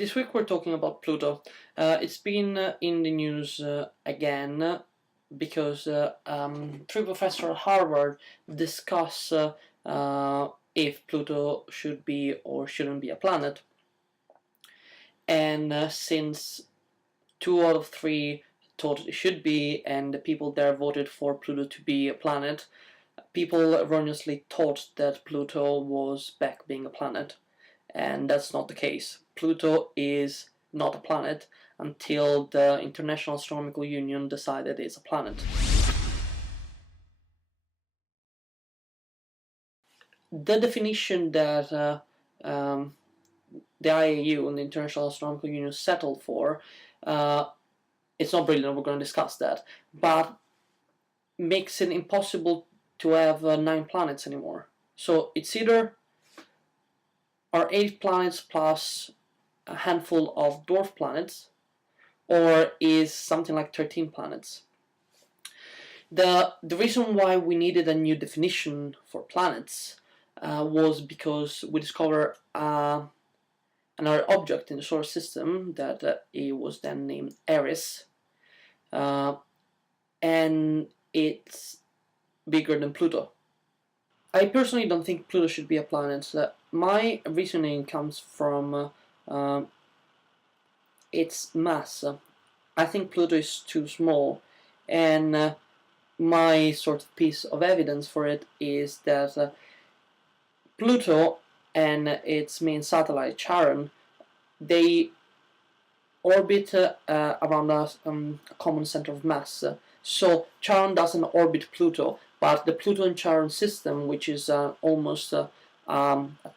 This week we're talking about Pluto. It's been in the news again because three professors at Harvard discuss if Pluto should be or shouldn't be a planet. And since 2 out of 3 thought it should be, and the people there voted for Pluto to be a planet, people erroneously thought that Pluto was back being a planet. And that's not the case. Pluto is not a planet until the International Astronomical Union decided it's a planet. The definition that the IAU and the International Astronomical Union settled for, it's not brilliant, we're going to discuss that, but makes it impossible to have 9 planets anymore. So it's either are 8 planets plus a handful of dwarf planets, or is something like 13 planets. The reason why we needed a new definition for planets was because we discovered another object in the solar system that it was then named Eris, and it's bigger than Pluto. I personally don't think Pluto should be a planet. My reasoning comes from its mass. I think Pluto is too small, and my sort of piece of evidence for it is that Pluto and its main satellite, Charon, they orbit around a common center of mass. So Charon doesn't orbit Pluto, but the Pluto and Charon system, which is almost a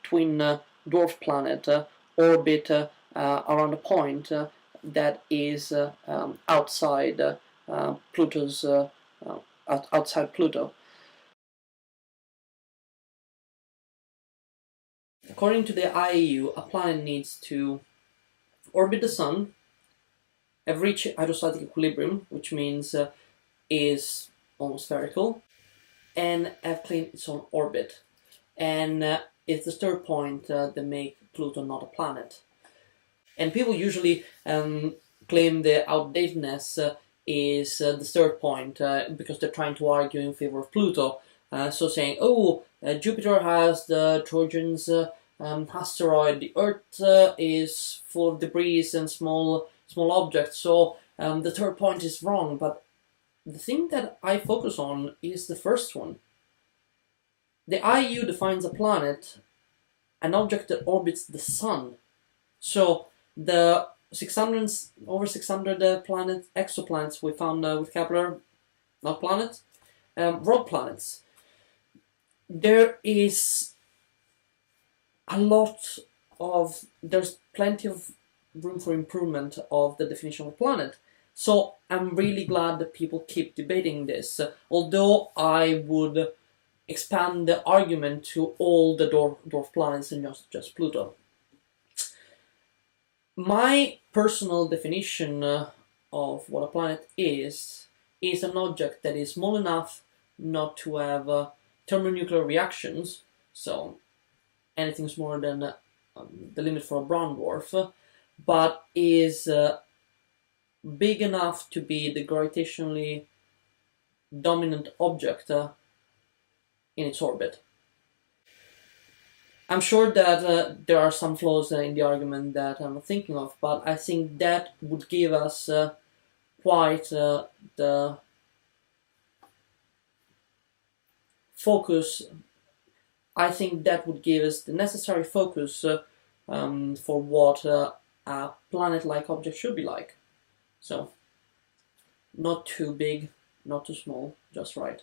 twin dwarf planet, orbit around a point that is outside Pluto's outside Pluto. According to the IAU, a planet needs to orbit the Sun, have reached hydrostatic equilibrium, which means is almost spherical, and have claimed its own orbit. And it's the third point that make Pluto not a planet. And people usually claim the outdatedness is the third point because they're trying to argue in favor of Pluto. So saying, oh, Jupiter has the Trojan's asteroid, the Earth is full of debris and small objects, so the third point is wrong. But the thing that I focus on is the first one. The IU defines a planet, an object that orbits the Sun. So the over 600 planets, exoplanets we found with Kepler, not planets, rogue planets. There is there's plenty of room for improvement of the definition of a planet. So I'm really glad that people keep debating this, although I would expand the argument to all the dwarf planets and just Pluto. My personal definition of what a planet is an object that is small enough not to have thermonuclear reactions, so anything smaller than the limit for a brown dwarf, but is big enough to be the gravitationally dominant object in its orbit. I'm sure that there are some flaws in the argument that I'm thinking of, but I think that would give us quite the focus. I think that would give us the necessary focus for what a planet-like object should be like. So, not too big, not too small, just right.